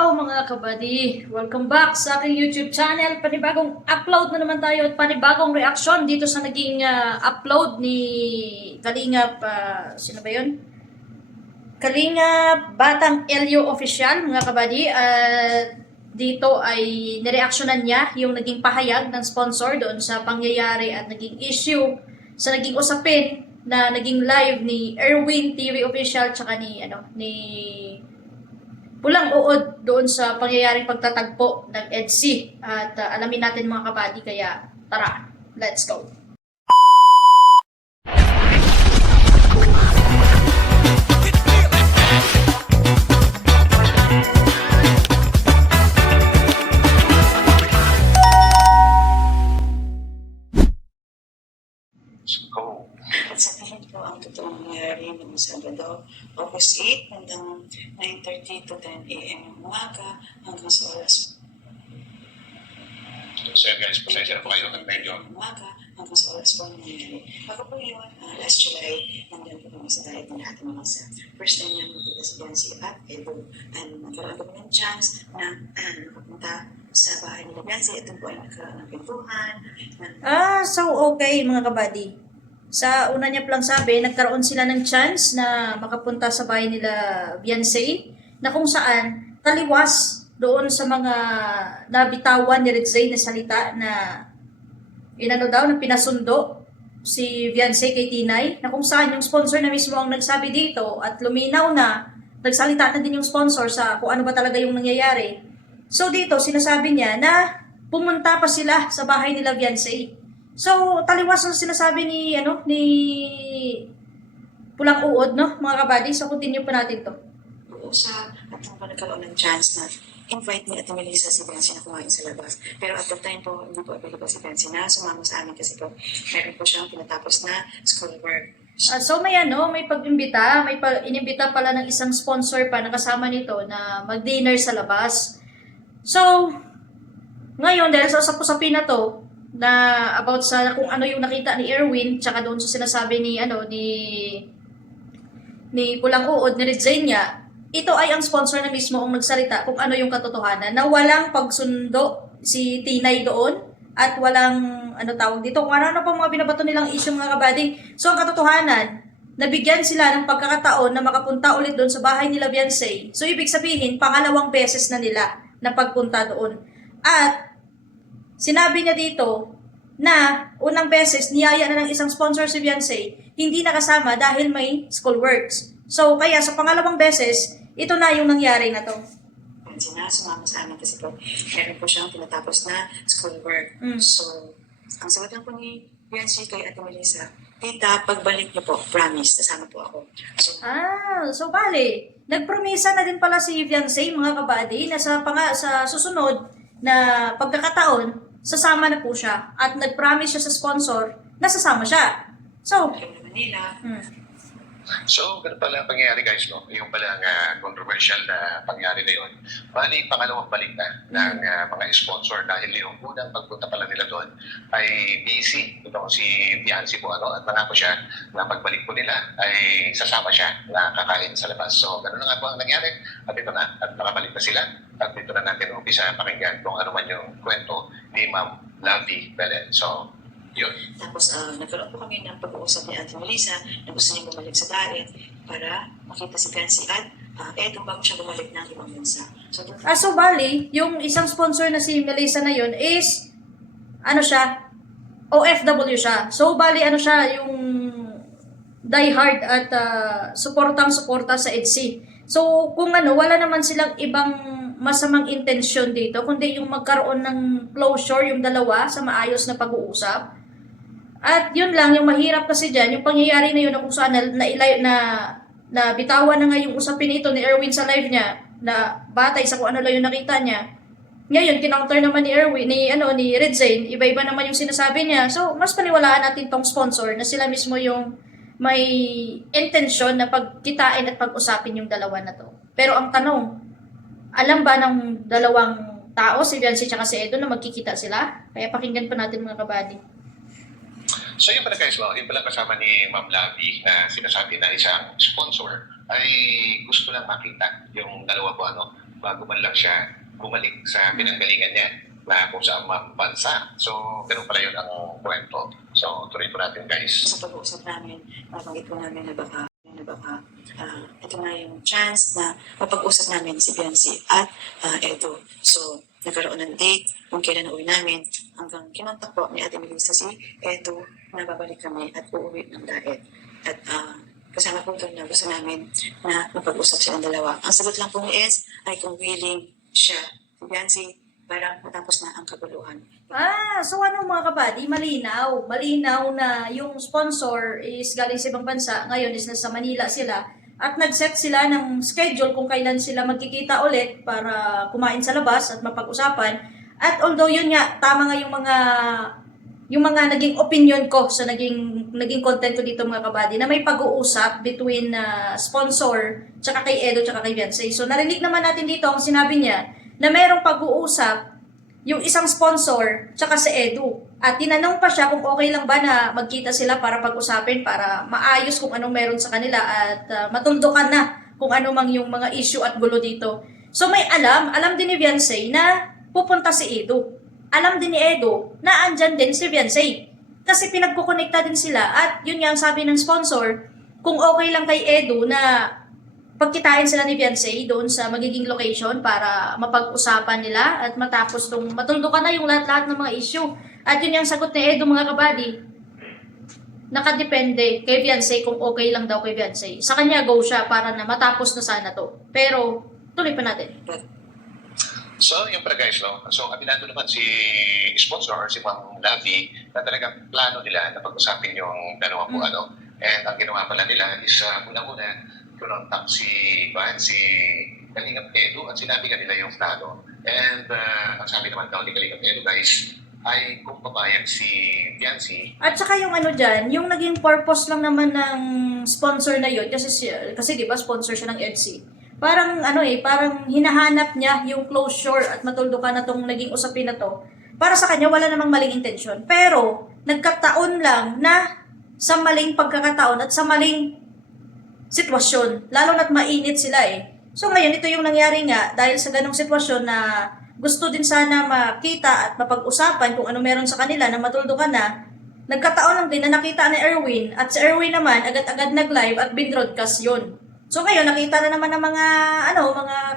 Hello mga kabady! Welcome back sa aking YouTube channel. Panibagong upload na naman tayo at panibagong reaction dito sa naging upload ni Kalingap, sino ba yun? Kalingap Batang Elio Official mga kabady. Dito ay nireaksyonan niya yung naging pahayag ng sponsor doon sa pangyayari at naging issue sa naging usapin na naging live ni Erwin TV Official tsaka ni Pulang Uod doon sa pangyayaring pagtatagpo ng EDSI. At alamin natin mga kabady, kaya tara, let's go! Go. At sabihin po ang totoong nangyari ng Sabado, August 8, hanggang 9:30 to 10 a.m. ng umaga hanggang sa oras. So guys, pasensya na po kayo ng medyo. Umaga hanggang sa oras po nangyari. Ako po yun, last July, nandun po kami sa diet ng lahat ng mga sa first time namin makita si Biancy at Edo. And nagkaroon kami ng chance na nakapunta sa bahay ni Biancy. Ito po ay nagkaroon ng pintuhan. So okay mga kabady. Sa una niya palang sabi, nagkaroon sila ng chance na makapunta sa bahay nila Beyonce, na kung saan taliwas doon sa mga nabitawan ni Redzay na salita na inano daw, na pinasundo si Beyonce kay Tinay, na kung saan yung sponsor na mismo ang nagsabi dito at luminaw na, nagsalita na din yung sponsor sa kung ano ba talaga yung nangyayari. So dito, sinasabi niya na pumunta pa sila sa bahay nila Beyonce. So, taliwas ang sinasabi ni Pulang Uod, no, mga kabady. So, continue pa natin to. Usap at nung pa nagkaroon ng chance na invite ni Ate Melissa si Biancy na kumain sa labas. Pero at that time po, hindi po available si Biancy na sumama sa amin kasi po meron po siyang tinatapos na schoolwork. So, may pag-imbita, inimbita pala ng isang sponsor pa na kasama nito na mag-dinner sa labas. So, ngayon, dahil sa usap-usapin na to, na about sa kung ano yung nakita ni Erwin, tsaka doon sa sinasabi ni Pulang Uod, ni Redzenia, ito ay ang sponsor na mismo ang nagsalita kung ano yung katotohanan, na walang pagsundo si Tinay doon at walang tawag dito, kung ano pa mga binabato nilang issue mga kabady. So ang katotohanan, nabigyan sila ng pagkakataon na makapunta ulit doon sa bahay nila Beyonce. So ibig sabihin, pangalawang beses na nila na pagpunta doon. At sinabi niya dito na unang beses niyaya na ng isang sponsor si Beyonce, hindi nakasama dahil may schoolworks. So kaya sa pangalawang beses, ito na yung nangyari na to. Sumama sa amin kasi po meron po siyang tinatapos na schoolwork. So, ang sagot lang po ni Beyonce kay Ate Melissa, tita, pagbalik niyo po, promise, nasama po ako. So bale, nagpromisa na din pala si Beyonce mga kabady na sa susunod na pagkakataon, sasama na po siya at nag-promise siya sa sponsor na sasama siya. So, Manila. So, ganun pala ang pangyayari guys, no? Yung palang controversial na pangyayari na yun. Bali, pangalawang balik na ng mga sponsor dahil yung unang pagpunta pala nila doon ay busy. Ito si Beyonce po, at nangako siya na pagbalik po nila ay sasama siya na kakain sa labas. So, ganun na nga po ang nangyari. At ito na, at nakabalik na sila. At dito na natin umpisa pakinggan kung ano man yung kwento ni Ma'am Lovey Belen. So, yun. Tapos nagkaroon po kami ng pag-uusap ni Ate Melissa na gusto niya bumalik sa diet para makita si Beyonce at etong bago siya bumalik ng ibang bansa. So bali, yung isang sponsor na si Melissa na yun is, siya, OFW siya. So bali, siya, yung diehard at suportang-suporta sa EDSI. So kung wala naman silang ibang masamang intensyon dito, kundi yung magkaroon ng closure yung dalawa sa maayos na pag-uusap. At yun lang, yung mahirap kasi dyan, yung pangyayari na yun na kung saan na bitawan na nga yung usapin ito ni Erwin sa live niya, na batay sa kung ano lang yung nakita niya. Ngayon, kinounter naman ni Erwin, ni Red Zane, iba-iba naman yung sinasabi niya. So, mas paniwalaan natin tong sponsor na sila mismo yung may intensyon na pagkitain at pag-usapin yung dalawa na to. Pero ang tanong, alam ba ng dalawang tao, si Beyonce at si Edo, na magkikita sila? Kaya pakinggan pa natin mga kabady. So yun pala guys, yung pala kasama ni Ma'am Lovey na sinasabi na isang sponsor ay gusto lang makita yung dalawa po bago man lang siya bumalik sa pinanggalingan niya na kung saan bansa. So, ganun pala yun ang kwento. So, tuloy po natin guys. Sa pag-uusap namin, nabanggit po namin na baka ito na yung chance na mapag-usap namin si Biancy at Edo. So, nagkaroon ng date kung kailan na uwi namin hanggang kinontak po ni Ate Melissa si Edo na babalik kami at uuwi ng daet. At kasama po doon na gusto namin na mapag-usap silang dalawa. Ang sagot lang po ni Es ay kung willing siya, si Biancy, para matapos na ang kaguluhan. So ano mga kabady, malinaw. Malinaw na yung sponsor is galing sa ibang bansa, ngayon is nasa Manila sila, at nag-set sila ng schedule kung kailan sila magkikita ulit para kumain sa labas at mapag-usapan. At although yun nga, tama nga yung mga naging opinion ko sa naging content ko dito mga kabady, na may pag-uusap between sponsor, tsaka kay Edo, tsaka kay Beyonce. So narinig naman natin dito ang sinabi niya na mayroong pag-uusap yung isang sponsor tsaka si Edu. At tinanong pa siya kung okay lang ba na magkita sila para pag-usapin, para maayos kung anong meron sa kanila at matuldukan na kung ano mang yung mga issue at gulo dito. So may alam din ni Beyonce na pupunta si Edu. Alam din ni Edu na andyan din si Beyonce. Kasi pinagkukonekta din sila at yun nga ang sabi ng sponsor, kung okay lang kay Edu na pagkitain sila ni Beyonce doon sa magiging location para mapag-usapan nila at matapos matuldukan na yung lahat-lahat ng mga issue. At yun yung sagot ni Edo mga kabady. Nakadepende kay Beyonce kung okay lang daw kay Beyonce. Sa kanya go siya para na matapos na sana to. Pero tuloy pa natin. So, yung pala guys, no? So, kabinado naman si sponsor or si Mang Lavi na talagang plano nila na pag-usapin yung dalawang po ano. And ang ginawa pala nila is unang-una, kinontak si Kalingap Edo at sinabi ka nila yung plano. And ang sabi naman daw ni Kalingap Edo guys, ay kung papayag si Beyonce. At saka yung ano dyan, yung naging purpose lang naman ng sponsor na yun, kasi di ba sponsor siya ng EDC. Parang parang hinahanap niya yung closure at matuldukan na tong naging usapin na to. Para sa kanya, wala namang maling intensyon. Pero, nagkataon lang na sa maling pagkakataon at sa maling sitwasyon. Lalo na't mainit sila eh. So ngayon, ito yung nangyari nga dahil sa ganong sitwasyon na gusto din sana makita at mapag-usapan kung ano meron sa kanila na matuldukan na. Nagkataon lang din na nakita ni Erwin at si Erwin naman agad-agad nag-live at binroadcast yun. So ngayon, nakita na naman ng mga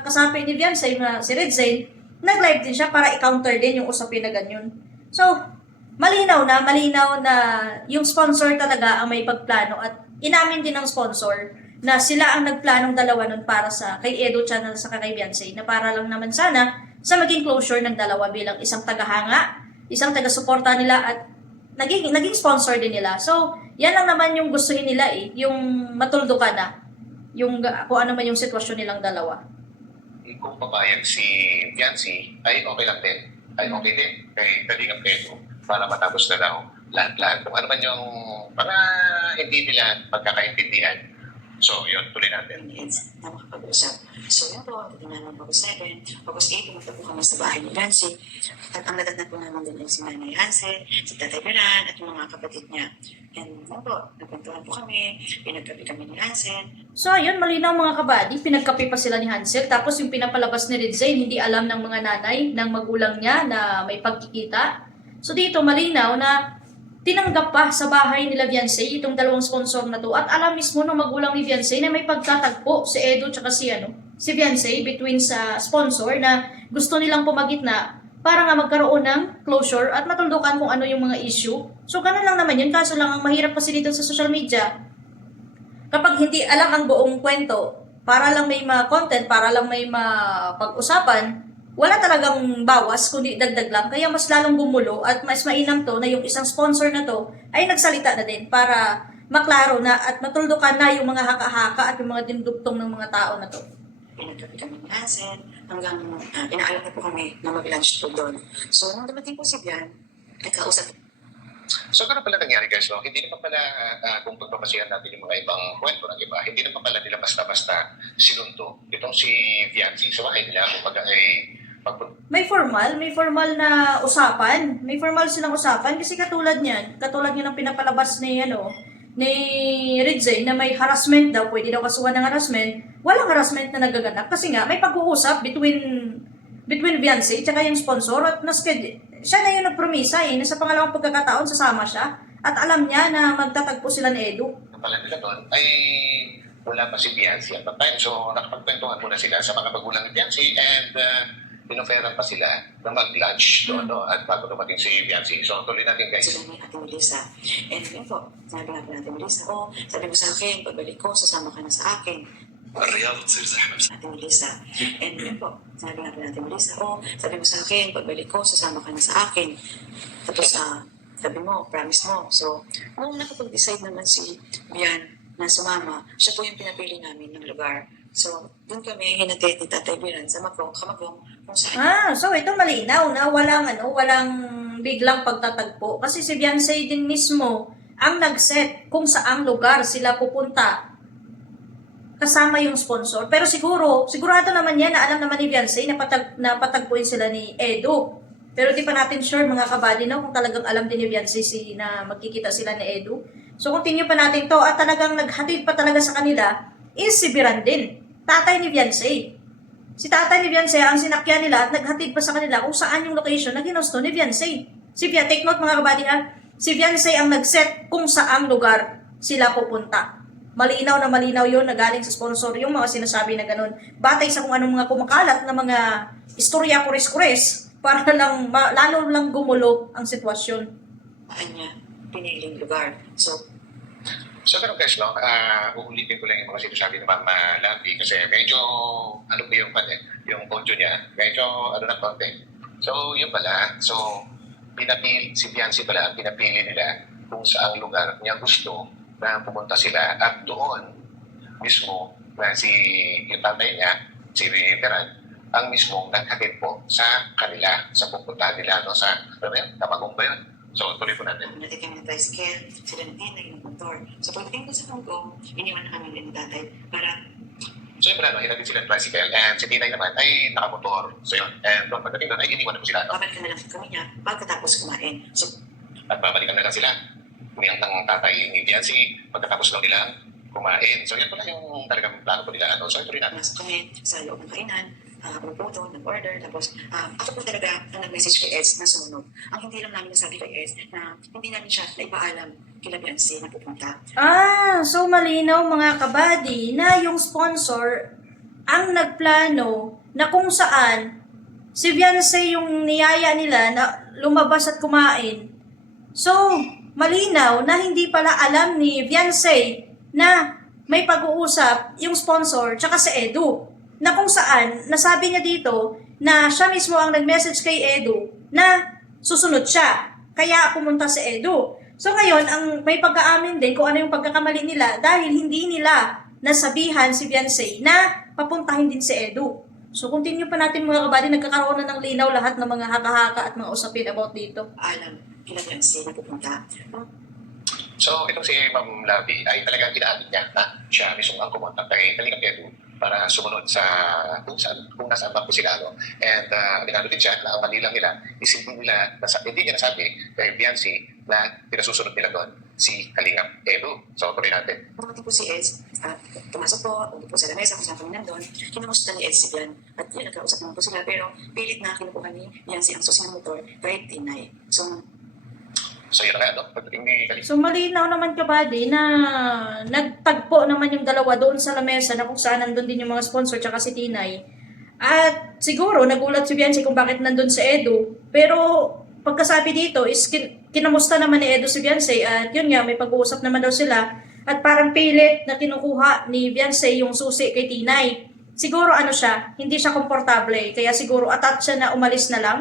kasapi ni Beyonce, si Red Zane, nag-live din siya para i-counter din yung usapin na ganyan. So, malinaw na yung sponsor talaga ang may pagplano at inamin din ng sponsor na sila ang nagplanong dalawa nun para sa kay Edo Channel sa kay Beyonce, na para lang naman sana sa maging closure ng dalawa bilang isang tagahanga, isang taga-suporta nila at naging sponsor din nila. So, yan lang naman yung gustuhin nila yung matuldukan na yung kung ano man yung sitwasyon nilang dalawa. Kung papayag si Beyonce, ay okay lang din. Ay okay din kay Kalingap Edo para matapos na daw lahat-lahat. Kung ano man yung mga hindi nila pagkakaintindihan. So, yun, tuloy natin. Na makapag-usap. So, yun po, titignan namin August 7. August 8, pumunta po kami sa bahay ni Beyonce. At ang nadatnan po namin din ay si Nanay Hansel, si Tatay Beran, at yung mga kapatid niya. And yun po, nagkwentuhan po kami, pinagkapi kami ni Hansel. So, ayun, malinaw mga kabady, pinagkape pa sila ni Hansel. Tapos yung pinapalabas ni Red Zane, hindi alam ng mga nanay, ng magulang niya na may pagkikita. So, dito malinaw na tinanggap pa sa bahay nila Beyonce itong dalawang sponsor na to. At alam mismo ng magulang ni Beyonce na may pagtatagpo si Edo tsaka si Beyonce between sa sponsor na gusto nilang pumagitna para nga magkaroon ng closure at matuldukan kung ano yung mga issue. So, ganun lang naman yun. Kaso lang, ang mahirap kasi dito sa social media, kapag hindi alam ang buong kwento, para lang may ma-content, para lang may mapag-usapan, wala talagang bawas, kundi dagdag lang. Kaya mas lalong gumulo at mas mainam to na yung isang sponsor na to ay nagsalita na din para maklaro na at matuldukan na yung mga haka-haka at yung mga dinudugtong ng mga tao na to. Pinagkapi kami ni Hansel hanggang inaalam na po kami na mag-lunch po doon. So, nung dumating po si Bian, nagkausap. So, ganun pala nangyari guys, no? Hindi naman pala, kung pagpapasihan natin yung mga ibang kwento ng iba, hindi naman pala nila basta-basta sinunto itong si Beyonce. So, ay nila, kumbaga may formal na usapan. May formal silang usapan kasi katulad niyan ng pinapalabas ni Red Zane na may harassment daw, pwede daw kasuhan ng harassment. walang harassment na nagaganap kasi nga may pag-uusap between Beyonce at yung sponsor at siya na yung nagpromisa na sa pangalawang pagkakataon sasama siya at alam niya na magtatagpo sila ni Edu. Ang pala nila doon ay wala pa si Beyonce at that time. So, nakapagkwentuhan muna sila sa mga magulang ni Beyonce and inoferan pa sila na mag-lunch doon, no? At bago dumating si Beyonce. So, tuloy natin guys. Sila ni Ate Melissa. And yun po, sabi nga po natin Melissa, sabi mo sa akin, pagbalik ko, sasama ka na sa akin. الرياضة تصير زحمة. Ate Melissa. And yun po, sabi nga po natin Melissa, sabi mo sa akin, pagbalik ko, sasama ka na sa akin. Tapos, sabi mo, promise mo. So, nung nakapag-decide naman si Bian na sumama, siya po yung pinapili namin ng lugar. So, dun kami hinatid ni Tatay Biran sa Kamagong, kung saan. So ito malinaw na walang biglang pagtatagpo. Kasi si Beyonce din mismo ang nag-set kung saang lugar sila pupunta kasama yung sponsor. Pero sigurado naman yan na alam naman ni Beyonce na patagpuin sila ni Edu. Pero di pa natin sure mga kabady kung talagang alam din ni Beyonce na magkikita sila ni Edu. So continue pa natin to at talagang naghatid pa talaga sa kanila is si Biran din, tatay ni Beyonce. Si tatay ni Beyonce ang sinakyan nila at naghatid pa sa kanila kung saan yung location na ginusto ni Beyonce. Take note mga kabady si Beyonce ang nag-set kung saang lugar sila pupunta. Malinaw na malinaw yun na galing sa sponsor yung mga sinasabi na ganun. Batay sa kung anong mga kumakalat na mga istorya kuris-kuris para lang, lalo lang gumulo ang sitwasyon. Niya piniling lugar. So Ganun guys, no? Uulitin ko lang yung mga sinasabi ni Ma'am Lavi kasi medyo, ano ba yung yung audio niya, medyo, na konti. So, yun pala. So, si Beyonce pala, pinapili nila kung saang lugar niya gusto na pumunta sila at doon mismo na yung tatay niya, si Beran, ang mismong naghatid po sa kanila, sa pupuntahan nila, no? Sa, Kamagong ba yun? So, tuloy po natin. natin kami ng tricycle, sila na din, ng motor. So pagdating ko sa Kamagong, iniwan na kami din ni Tatay para So, yun pala, no? Hinatid sila ng tricycle and si Tinay naman ay nakamotor. So, yun. And doon, pagdating doon, ay iniwan na po sila, no? babalikan na lang kami niya pagkatapos kumain. So At babalikan na lang sila. Kumiyang ng tatay ni Beyonce pagkatapos daw nilang kumain. So, yan pala yung talagang plano po nila. Ano? So, ito rin natin. pumasok kami sa loob ng kainan, umupo doon, nag-order, tapos ako po talaga ang nag-message kay Ez na sumunod. Ang hindi lang namin nasabi kay Ez na hindi namin siya na ipaalam kila Beyonce na pupunta. So malinaw mga kabady na yung sponsor ang nagplano na kung saan si Beyonce yung niyaya nila na lumabas at kumain. So, malinaw na hindi pala alam ni Beyonce na may pag-uusap yung sponsor tsaka si Edu. Na kung saan, nasabi niya dito na siya mismo ang nag-message kay Edu na susunod siya. Kaya pumunta si Edu. So ngayon, ang may pagkaamin din kung ano yung pagkakamali nila dahil hindi nila nasabihan si Beyonce na papuntahin din si Edu. So continue pa natin mga kabady, nagkakaroon na ng linaw lahat ng mga haka-haka at mga usapin about dito. Alam kila Beyonce na pupunta. So, itong si Ma'am Lavi ay talagang ginamit niya na siya mismo ang kumontak kay Kalingap Edu para sumunod sa kung nasaan ba po sila. No? And ginamit din siya na ang mali lang nila is hindi niya nasabi kay Beyonce na pinasusunod nila doon si Kalingap Edu. So, tuloy natin. Dumating po si Ez, pumasok po, upo po sa lamesa kung saan kami nandun. Kinamusta ni Ez si Bian. At yun, nagkausap naman po sila. Pero pilit na kinukuha ni Beyonce ang susi ng motor kahit Tinay. So, yun na nga, no? Pagdating ni Kalingap. So malinaw naman kabady na nagtagpo naman yung dalawa doon sa lamesa na kung saan nandun din yung mga sponsor tsaka si Tinay. At siguro nagulat si Beyonce kung bakit nandun si Edu. Pero pagkasabi dito is kinamusta naman ni Edu si Beyonce at yun nga may pag-uusap naman daw sila at parang pilit na kinukuha ni Beyonce yung susi kay Tinay. Siguro hindi siya komportable kaya siguro attach siya na umalis na lang.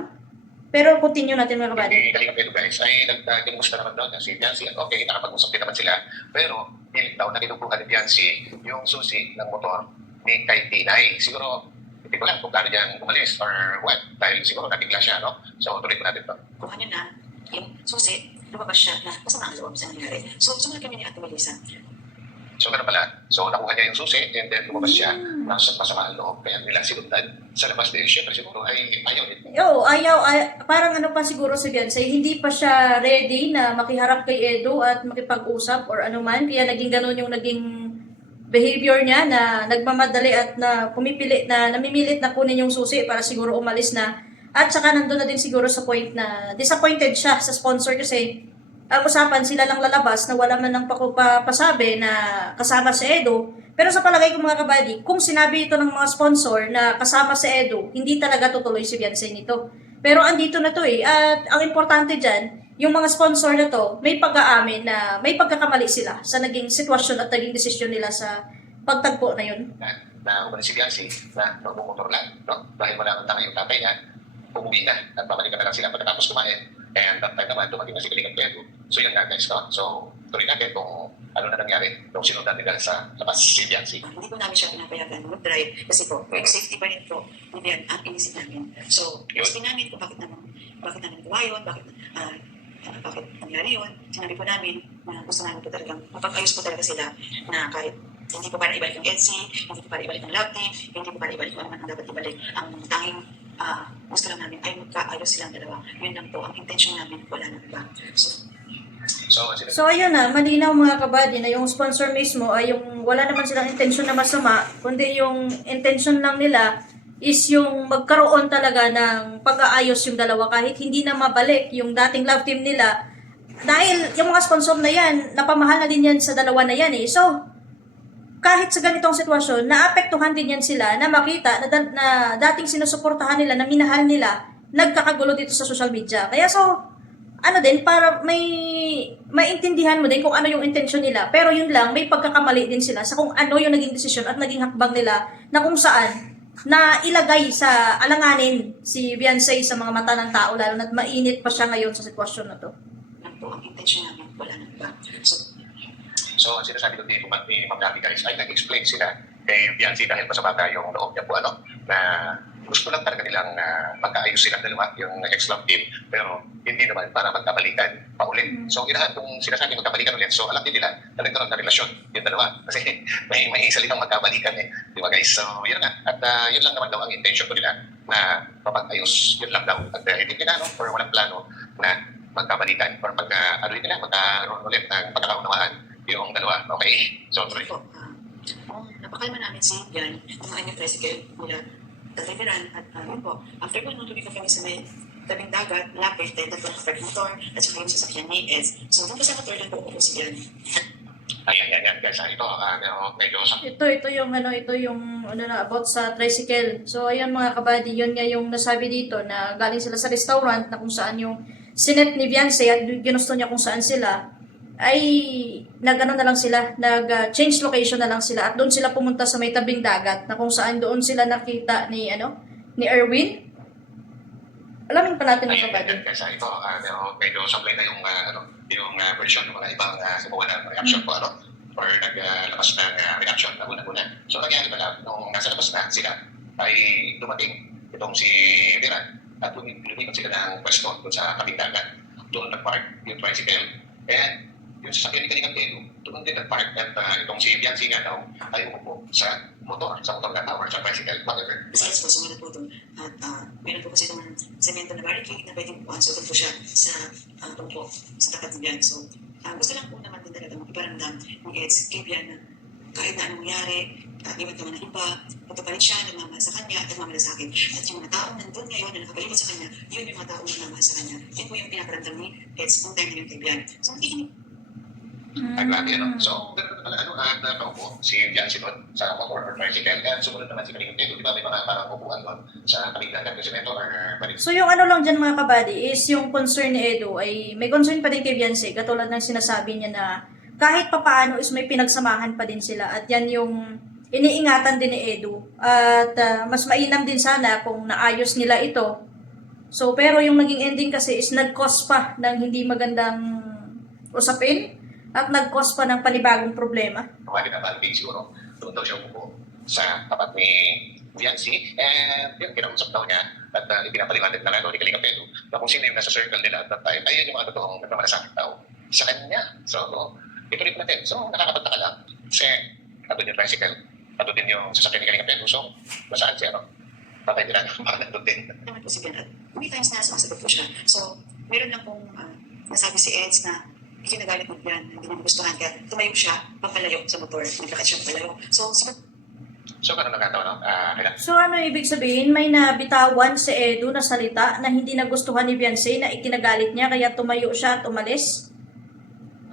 Pero continue natin mga kabady. Hindi Kalingap Edu guys ay nagkimusta naman doon si Beyonce. Okay, nakapag-usap din naman sila. Pero pilit daw na kinukuha ni Beyonce yung susi ng motor ni kay Tinay. Siguro hindi ko lang kung paano diyan umalis or what. Dahil siguro nabigla siya, no? So, tuloy ko natin to. kuha niyo na yung susi, lumabas siya na masama ang loob sa nangyari. So, sumunod kami ni Ate Melissa. So, ganun pala. So, nakuha niya yung susi and then lumabas siya ng masama ang loob. Kaya nila sinundan sa labas din. Siyempre, siguro ay ayaw din. Parang pa siguro si Beyonce, hindi pa siya ready na makiharap kay Edu at makipag-usap or anuman. Kaya naging ganun yung naging behavior niya na nagmamadali at na pumipili na namimilit na kunin yung susi para siguro umalis na. At saka nandun na din siguro sa point na disappointed siya sa sponsor kasi ang usapan sila lang lalabas na wala man ng pasabi na kasama si Edo. Pero sa palagay ko mga kabady, kung sinabi ito ng mga sponsor na kasama si Edo, hindi talaga tutuloy si Beyonce nito. Pero andito na to eh. At ang importante dyan, yung mga sponsor na to, may pag-aamin na may pagkakamali sila sa naging sitwasyon at naging desisyon nila sa pagtagpo na yun. Na umalis si Biancy na magmumotor lang, no? Dahil wala nang yung tatay niya, umuwi na at babalikan na lang sila pagkatapos kumain. And that time naman, dumating na si Kalinga Pedro. So yun nga guys, no? So tuloy natin kung ano na nangyari nung sinundan nila sa labas si Biancy. Hindi po namin siya pinapayagan mag-drive kasi po, for safety pa rin po, hindi yan ang inisip namin. So, gusto namin kung bakit namin gawa yun, bakit nangyari yun. Sinabi po namin na gusto namin po talagang mapag-ayos po talaga sila na kahit hindi po para ibalik ang EDSI, hindi po para ibalik ang love team, hindi po para ibalik kung ano man ang dapat ibalik. Ang tanging gusto lang namin ay magkaayos silang dalawa. Yun lang po, ang intention namin, wala na iba. So ayun na, malinaw mga kabady na yung sponsor mismo ay yung wala naman silang intensyon na masama, kundi yung intention lang nila is yung magkaroon talaga ng pag-aayos yung dalawa kahit hindi na mabalik yung dating love team nila. Dahil yung mga sponsor na yan, napamahal na din yan sa dalawa na yan eh. So, kahit sa ganitong sitwasyon, naapektuhan din yan sila na makita na dating sinusuportahan nila, na minahal nila, nagkakagulo dito sa social media. Kaya so, ano din, para maintindihan mo din kung ano yung intention nila. Pero yun lang, may pagkakamali din sila sa kung ano yung naging desisyon at naging hakbang nila na kung saan na ilagay sa alanganin si Beyonce sa mga mata ng tao, lalo na't mainit pa siya ngayon sa sitwasyon na to. Lang po, ang intention namin, wala na iba. So, ang sinasabi ko ni Ma'am Gabi guys, ay nag-explain sila kay Biancy dahil masama yung loob niya po, na gusto lang talaga nilang magkaayos silang dalawa, yung ex-love team, pero hindi naman para magkabalikan pa ulit. So, inahan kung sinasabi magkabalikan ulit, so alam din nila na nagkaroon ng relasyon yung dalawa. Kasi may salitang magkabalikan eh. Di ba guys? So, yun na. At yun lang naman daw ang intention ko nila na mapag-ayos. Yun lang daw. At hindi pinano or walang plano na magkabalikan or magkaroon nila, magkaroon ulit ng pagkakaunawaan yung dalawa. Okay. So, tuloy. Po, napakalma namin si Jan, yung kanyang tricycle mula Tativiran at yun po. After po, nung tumikot kami sa may tabing dagat, lapit, tayo tatlong kapag motor at saka yung sasakyan ni Eds. So, doon pa sa motor lang po po si Jan. Ayan, guys. Ito, medyo sa Ito yung na about sa tricycle. So ayun mga kabady, yun nga yung nasabi dito na galing sila sa restaurant na kung saan yung sinet ni Beyonce at ginusto niya kung saan sila ay nag-ano na lang sila, nag-change location na lang sila at doon sila pumunta sa may tabing dagat na kung saan doon sila nakita ni Erwin. Alamin pa natin ang kabady. Guys, ito, medyo sablay na yung version ng mga ibang gumawa ng reaction po, or naglabas ng reaction na una-una. So, nangyari pala, nung nasa labas na sila, ay dumating itong si Viran at lumipat sila ng pwesto doon sa tabing dagat. Doon nag-park yung tricycle. And yung sasakyan ni Kalingang Pedro, doon din nag-park at itong si Biancy nga daw ay umupo sa motor na tower, sa tricycle, whatever. Besides po, sumunod po doon at meron po kasi itong semento na barricade na pwedeng puan. So, doon po siya sa tapat ng Jan. So, gusto lang po naman din talaga iparamdam ni Eds kay Jan na kahit na anong mangyari, iwan ka man ng iba, pagkapalit siya, nagmamahal sa kanya, nagmamahal sa akin. At yung mga taong nandun ngayon na nakapaligid sa kanya, yun yung mga taong nagmamahal sa kanya. Yun po yung pinaparamdam ni Eds nung time na yung kay Jan. So, makikinig. Grabe, So, ganun na pala, nakaupo si Biancy doon sa motor or tricycle. And sumunod naman si Kalingang Pedro, di ba may mga parang upuan doon sa tabing dagat kasi meto or balik. So yung ano lang dyan mga kabady is yung concern ni Edo ay may concern pa din kay Beyonce katulad ng sinasabi niya na kahit papaano is may pinagsamahan pa din sila at yan yung iniingatan din ni Edo at mas mainam din sana kung naayos nila ito. So pero yung naging ending kasi is nag-cause pa ng hindi magandang usapin at nag-cause pa ng panibagong problema. Tumali na Balvin siguro, doon daw siya umupo sa tapat ni Biancy, and yun, kinausap daw niya at ipinapaliwanag na nga ni Kalingang Pedro na kung sino yung nasa circle nila at that time, ayun yung mga totoong nagmamalasakit daw sa kanya. So, ituloy pa natin. So, nakakapagtaka lang. Kasi, ato din yung tricycle, ato din yung sasakyan ni Kalingang Pedro. So, masaan siya, Patay nila, baka nandun din. Naman po si Jan at many times na sumasagot po siya. So, meron lang pong nasabi si Eds na ikinagalit mo yan, hindi mo gustuhan kaya tumayo siya, papalayo sa motor, naglakad siya papalayo. So, So, ganun lang no? Kailan? So ano ibig sabihin, may nabitawan si Edu na salita na hindi nagustuhan ni Beyonce na ikinagalit niya kaya tumayo siya at umalis?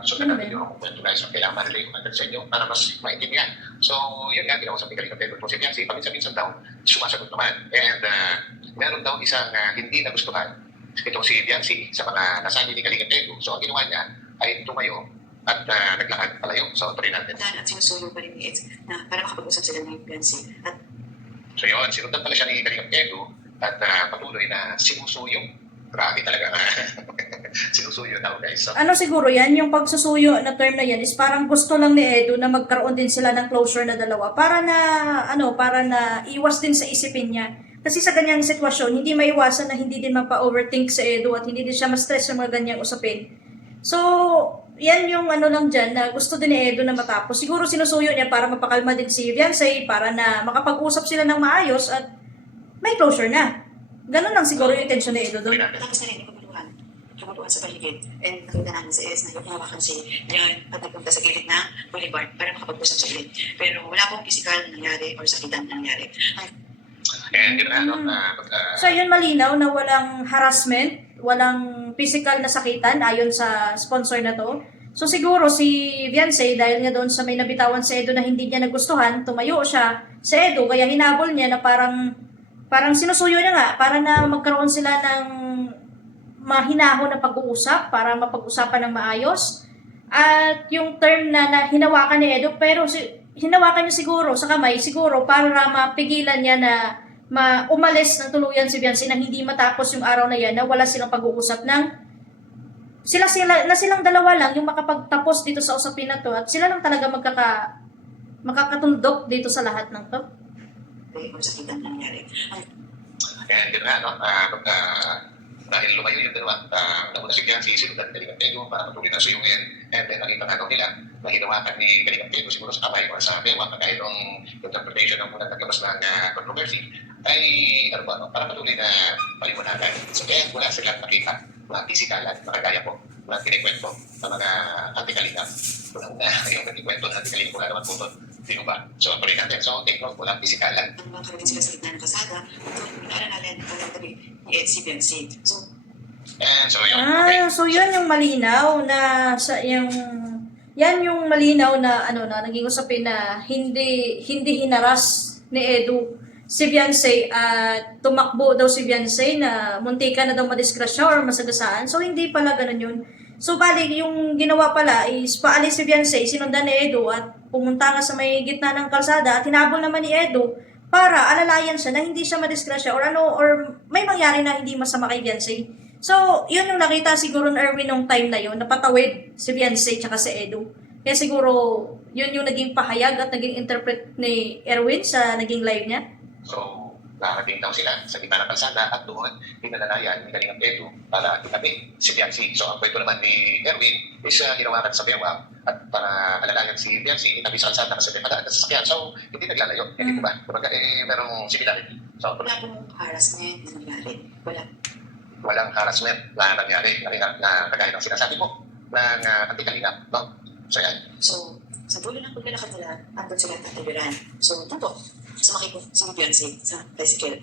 So, Ano ba natin yung kwento guys, so, kailangan ma-relay ko agad sa inyo para mas maintindihan. So, yun nga, ginawa sa Picaling Hotel po si Bianci, paminsan-minsan daw, sumasagot naman. And meron daw isang hindi nagustuhan itong si Bianci sa mga nasali ni Kalinga Pedro. So, ang ginawa niya ay tumayo at naglakad palayo. So, tuloy natin. at sinusuyo pa rin ni Eds na para makapag-usap sila ng Beyonce. At So, yun, sinundan pala siya ni Kalinga Pedro at patuloy na sinusuyo. Grabe talaga sinusuyo daw guys. So, Ano siguro yan, yung pagsusuyo na term na yan is parang gusto lang ni Edu na magkaroon din sila ng closure na dalawa para na iwas din sa isipin niya. Kasi sa ganyang sitwasyon, hindi maiwasan na hindi din mapa-overthink si Edu at hindi din siya ma-stress sa mga ganyang usapin. So, yan yung ano lang dyan na gusto din ni Edu na matapos. Siguro sinusuyo niya para mapakalma din si Beyonce, para na makapag-usap sila ng maayos at may closure na. Ganun lang siguro yung intention ni Edu doon. tapos na rin yung kaguluhan sa paligid. And nakita namin si Eds na yung hawakan si Jan at nagpunta sa gilid ng boulevard para makapag-usap sa gilid. Pero wala pong physical na nangyari or sakitan na nangyari. and yun nga, no, So yun malinaw na walang harassment, walang physical na sakitan ayon sa sponsor na to. So siguro si Beyonce dahil nga doon sa may nabitawan si Edu na hindi niya nagustuhan, tumayo siya sa Edu kaya hinabol niya na parang sinusuyo niya nga para na magkaroon sila ng mahinahon na pag-uusap para mapag-usapan ng maayos. At yung term na hinawakan ni Edu pero hinawakan niya siguro sa kamay siguro para mapigilan niya na umalis ng tuluyan si Beyonce na hindi matapos yung araw na yan na wala silang pag-uusap ng silang dalawa lang yung makapagtapos dito sa usapin na to at sila lang talaga makakatundok dito sa lahat ng to. Or sakitan na nangyari. and yun nga, no, dahil lumayo yung dalawa, nauna si Bianci, sinundan ni Kalinga Pedro para patuloy na suyungin. And then, nakita nga daw nila na hinawakan ni Kalinga Pedro siguro sa kamay o sa bewa, kahit yung interpretation ng unang naglabas ng controversy, ay, ano ba, no, para patuloy na paliwanagan. So, kaya wala silang nakita, mga pisikalan, mga gaya po, mga kinikwento ng mga anti-Kalinga. Walang yung kinikwento ng anti-Kalinga, wala naman po ito. Sino ba? So, tuloy natin. So, take note, walang pisikalan. Nang makarating sila sa gitna ng kasada, ito, pinaalala ng tabi ni Eds si Beyonce. So, And so, yun. Okay. So yun yung malinaw na yan yung malinaw na na naging usapin na hindi hinaras ni Edu si Beyonce at tumakbo daw si Beyonce na muntika na daw madisgrasya or masagasaan. So hindi pala ganun yun. So bali yung ginawa pala is paalis si Beyonce, sinundan ni Edu at pumunta nga sa may gitna ng kalsada at hinabol naman ni Edu para alalayan siya na hindi siya madisgrasya or may mangyari na hindi masama kay Beyonce. So, yun yung nakita siguro ng Erwin nung time na yun, napatawid si Beyonce tsaka si Edu. Kaya siguro, yun yung naging pahayag at naging interpret ni Erwin sa naging live niya. So, nakarating daw sila sa gitna ng kalsada at doon pinalalayan ni Kalinga Pedro para itabi si Bianci. So, ang kwento naman ni Erwin is hinawakan sa bewang at para alalayan si Bianci, itabi sa kalsada kasi may padaan sa sasakyan. So, hindi naglalayo. Hindi po ba? Kumbaga, merong similarity. So, wala pong harassment na nangyari. walang harassment na nangyari na kagaya ng sinasabi mo ng anti-Kalinga. No? So, yan. So, sa dulo ng paglalakad nila, andun sila tatabiran. So, tutok, sumakay po si Beyonce sa bicycle.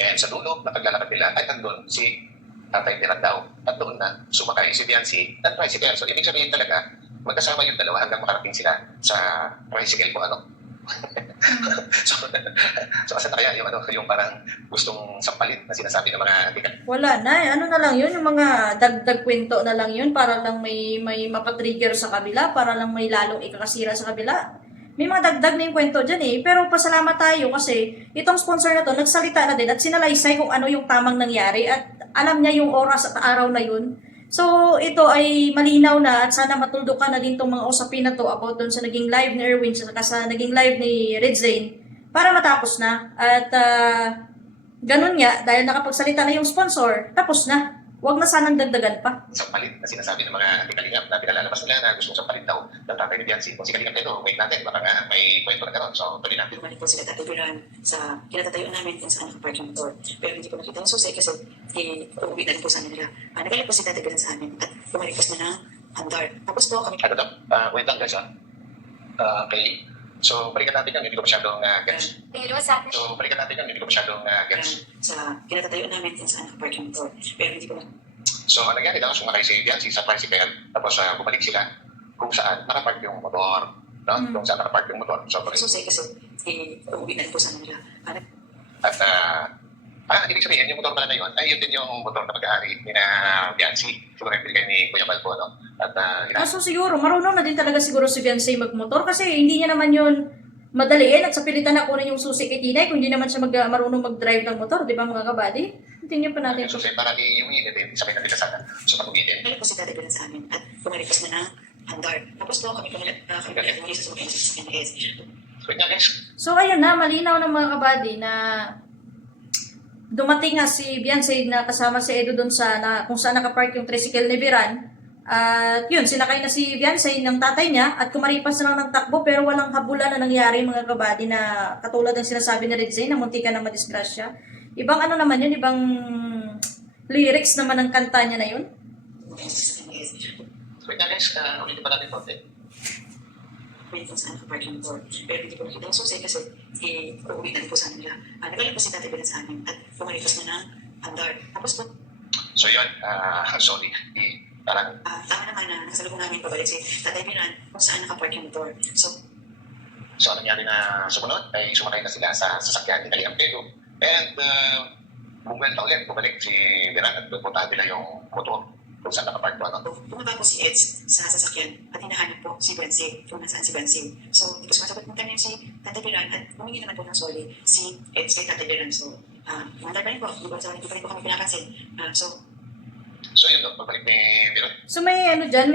And sa dulo na paglalakad nila ay andun si Tatay Pirat daw at doon na sumakay si Bianci ng tricycle. So, ibig sabihin talaga, magkasama yung dalawa hanggang makarating sila sa tricycle po, so asa na kaya yung parang gustong sampalin na sinasabi ng mga antikan? Wala na, ano na lang yun, yung mga dagdag kwento na lang yun para lang may mapatrigger sa kabila, para lang may lalong ikakasira sa kabila. May mga dagdag na yung kwento dyan pero pasalamat tayo kasi itong sponsor na to nagsalita na din at sinalaysay kung ano yung tamang nangyari at alam niya yung oras at araw na yun. So, ito ay malinaw na at sana matuldo ka na din itong mga usapin na to about dun sa naging live ni Erwin at sa naging live ni Red Zane para matapos na. At ganun nga, dahil nakapagsalita na yung sponsor, tapos na. Wag na sanang dagdagan pa. Isang palit na sinasabi ng mga anti-Kalingap na pinalalabas nila na gusto sa palit daw ng tatay ni Biancy. Kung si Kalingap ito, wait natin, baka nga may kwento na gano'n. So, tuloy natin. Bumalik po sila tatibiran sa kinatatayuan namin kung saan nakapark yung motor. Pero hindi ko nakita yung susi kasi uuwi na rin po sana nila. Nagalit po si tatibiran sa amin at pumarikos na ng andar. Tapos po kami Ano daw? Wait lang guys okay. So, balikan natin yun, hindi ko masyadong gets. So, balikan natin yun, hindi ko masyadong gets. sa kinatatayuan namin kung saan nakapark yung motor. Pero hindi ko na So, ang nangyari daw, sumakay si Biancy sa tricycle, tapos bumalik sila kung saan nakapark yung motor. No? Kung saan nakapark yung motor. So, susi kasi uuwi na rin po sana nila. At ibig sabihin, yung motor pala na yun, ay yun din yung motor na pag-aari ni na Biancy. Siguro yung binigay ni Kuya Balbo, no? At Kaso siguro, marunong na din talaga siguro si Viancy magmotor kasi hindi niya naman yun madaliin at sa pilitan na kunin yung susi kay Tinay kung hindi naman siya marunong mag-drive ng motor, di ba mga kabady? Tingnan pa natin. so, para iuwi din, sabay na sana. So, pag-uwitin. Nagalit po si tatibiran sa amin at pumarikos na ng andar. Tapos po kami pumilit sa sumakay sa NS. So, yun nga guys. So ayun na, malinaw ng mga kabady na dumating nga si Viancy na kasama si Edo doon sa kung saan nakapark yung tricycle ni Viran. At yun, sinakay na si Viancy ng tatay niya at kumaripas na lang ng takbo pero walang habulan na nangyari mga kabady na katulad ng sinasabi ni Red Zane na muntikan na madisgrasya. Ibang ano naman yun, ibang lyrics naman ng kanta niya na yun. So, yun nga guys, ulitin pa natin konti. Kung saan nakapark yung motor. Pero hindi ko nakita yung susi kasi uuwi na rin po sana nila. Nagalit po si tatibiran sa amin at pumarikos na ng andar. Tapos po So, yun, sorry. Parang tama naman na nasalubong namin pabalik si Tatay Biran kung saan nakapark yung motor. So, ang nangyari na sumunod ay sumakay na sila sa sasakyan ni Kalingap Pedro. And bumalik si Biran at pupuntahan nila yung motor kung saan nakapark po. bumaba po si Eds sa sasakyan at hinahanap po si Bensi kung nasaan si Bensi. So, hindi ko sumasagot ng kanya si Tatay Biran at humingi naman po ng sorry si Eds kay Tatay Biran. So, mandar pa rin po. Hindi pa rin po kami pinapansin. So, yun, pagbalik ni Biran. So may ano dyan,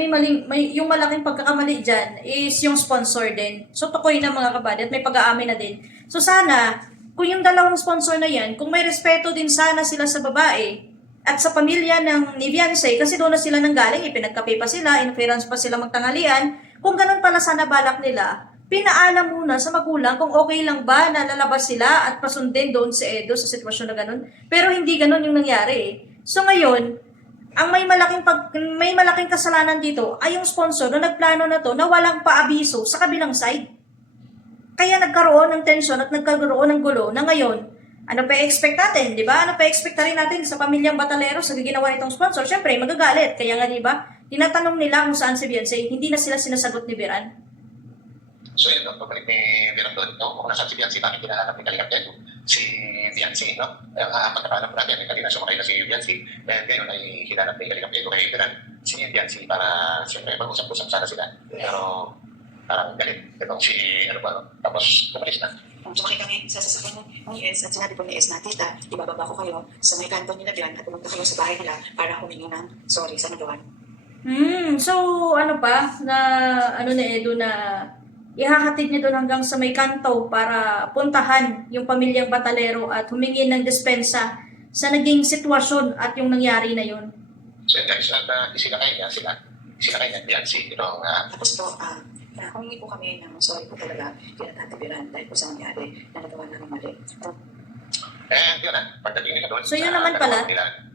yung malaking pagkakamali dyan is yung sponsor din. So tukoy na mga kabady at may pag-aamin na din. So sana, kung yung dalawang sponsor na yan, kung may respeto din sana sila sa babae at sa pamilya ng ni Viancy, kasi doon na sila nanggaling, ipinagkape pa sila, interference pa sila magtanghalian, kung ganun pala sana balak nila, pinaalam muna sa magulang kung okay lang ba na lalabas sila at pasundin doon si Edo sa sitwasyon na ganun. Pero hindi ganun yung nangyari eh. So ngayon, ang may malaking kasalanan dito ay yung sponsor na nagplano na to na walang paabiso sa kabilang side. Kaya nagkaroon ng tension at nagkaroon ng gulo na ngayon, ano pa i-expect natin, di ba? Ano pa i-expect rin natin sa pamilyang Batalero sa ginawa nitong sponsor? Siyempre, magagalit. Kaya nga, di ba? Tinatanong nila kung saan si Viancy, hindi na sila sinasagot ni Biran. So, yun, pagbalik ni Biran doon, kung nasaan si Biancy, bakit hinahanap ni Kalingap Pedro? Si Viancy, no? Pagkakanap natin, kanina sumakay na si Viancy, and ngayon ay hinanap ni Kalingap Pedro kay Biran si Viancy para siyempre mag-usap-usap sana sila. Pero parang galit. Itong si, tapos tumalis na. Sumakay kami sa sasakyan ni Es at sinabi po ni Es na, tita, ibababa ko kayo sa may kanto nila dyan at pumunta kayo sa bahay nila para humingi ng sorry sa nagawa. So, ano pa, na, ni Edo na ihahatid niya doon hanggang sa may kanto para puntahan yung pamilyang Batalero at humingi ng dispensa sa naging sitwasyon at yung nangyari na yun. So, yun guys, at isinakay niya Biancy. Tapos po, humingi po kami ng sorry po talaga kaya tatibiran dahil po sa nangyari na nagawa namin mali. And yun pagdating nila doon. So, yun naman pala. Nila,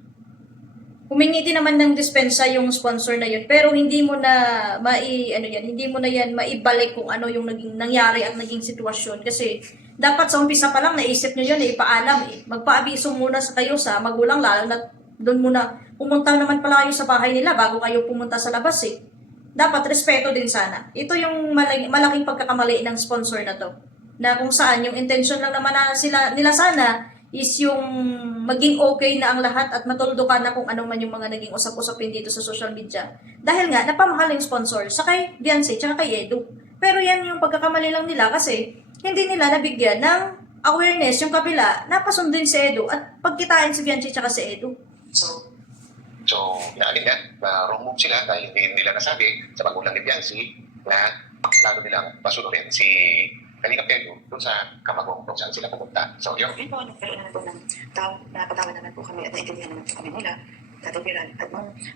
Humingi din naman ng dispensa yung sponsor na yun, pero hindi mo na hindi mo na yan maibalik kung ano yung naging nangyari at naging sitwasyon kasi dapat sa umpisa pa lang naisip niyo yun, ipaalam magpaabiso muna sa kayo sa magulang lalo na doon muna pumunta naman pala kayo sa bahay nila bago kayo pumunta sa labas eh. Dapat respeto din sana. Ito yung malaking pagkakamali ng sponsor na to. Na kung saan yung intention lang naman nila sana is yung maging okay na ang lahat at matuldukan na kung ano man yung mga naging usap-usapin dito sa social media. Dahil nga, napamahal yung sponsor sa kay Viancy tsaka kay Edo. Pero yan yung pagkakamali lang nila kasi hindi nila nabigyan ng awareness yung kabila na pasundin si Edo at pagkitain si Viancy tsaka si Edo. So, inaalin nga, wrong move sila dahil hindi nila nasabi sa magulang ni Biancy na plano nilang pasunurin si Kalingap Pedro doon sa Kamagong kung saan sila pumunta. So, yun. Yun po, nagkaroon naman po ng tao, napatawa naman po kami at naintindihan naman po kami nila. Katipiran. At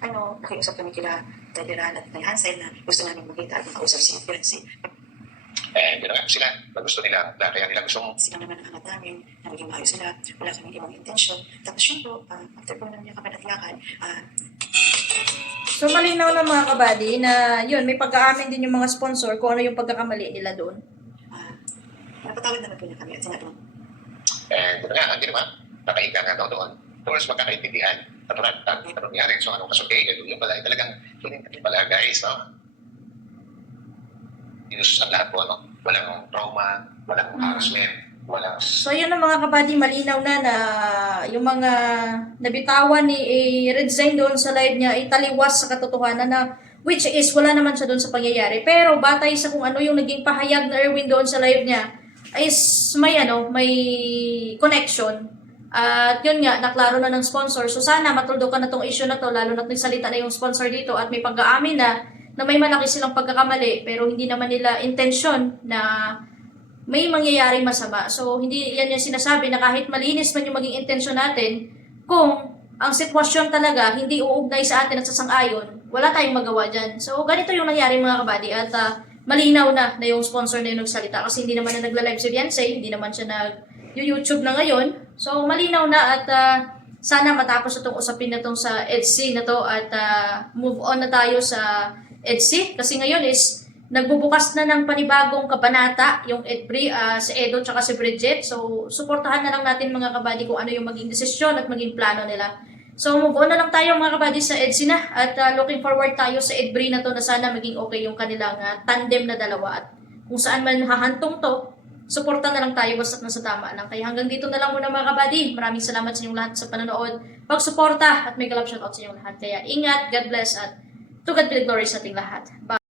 nakiusap kami kila Katipiran at kay Hansel na gusto namin makita at makausap si Firenze. Yun na nga sila, na gusto nila, na kaya nila gustong Sila naman ang angat namin na maging maayos sila. Wala kaming ibang intensyon. Tapos yun po, after po namin yung kapanatiyakan, So malinaw na mga kabady na yun, may pag-aamin din yung mga sponsor kung ano yung pagkakamali nila doon. napatawad naman po niya kami at sinabi yun na nga, ang ginawa, nakahiga nga daw doon. Towards magkakaintindihan. Natural, ano nangyari. So anong kasunod? Yung pala, talagang feeling pala guys, no? Yus ang lahat po, no? Walang trauma, walang harassment, walang... So yun ang mga kabady, malinaw na yung mga nabitawan ni Red Zain doon sa live niya ay taliwas sa katotohanan na which is wala naman siya doon sa pangyayari. Pero batay sa kung ano yung naging pahayag na Erwin doon sa live niya is may connection. At yun nga, naklaro na ng sponsor. So sana matuldo ka na tong issue na to, lalo na't nagsalita na yung sponsor dito at may pag-aamin na may malaki silang pagkakamali pero hindi naman nila intensyon na may mangyayaring masama. So hindi yan yung sinasabi na kahit malinis man yung maging intensyon natin, kung ang sitwasyon talaga hindi uugnay sa atin at sasang-ayon, wala tayong magawa dyan. So ganito yung nangyari mga kabady at malinaw na yung sponsor na yung nagsalita kasi hindi naman na nagla-live si Beyonce, hindi naman siya nag-YouTube na ngayon. So malinaw na at sana matapos itong usapin na itong sa EDSI na to at move on na tayo sa EDSI kasi ngayon is nagbubukas na ng panibagong kabanata yung EDBRI, si Edo tsaka si Bridget. So suportahan na lang natin mga kabady kung ano yung maging desisyon at maging plano nila. So move on na lang tayo mga kabady sa EDSI na at looking forward tayo sa EDBRI na to na sana maging okay yung kanilang tandem na dalawa at kung saan man hahantong to, suporta na lang tayo basta't nasa tama lang. Kaya hanggang dito na lang muna mga kabady. Maraming salamat sa inyong lahat sa panonood, pagsuporta at may galap shoutout sa inyong lahat. Kaya ingat, God bless at to God be the glory sa ating lahat. Bye!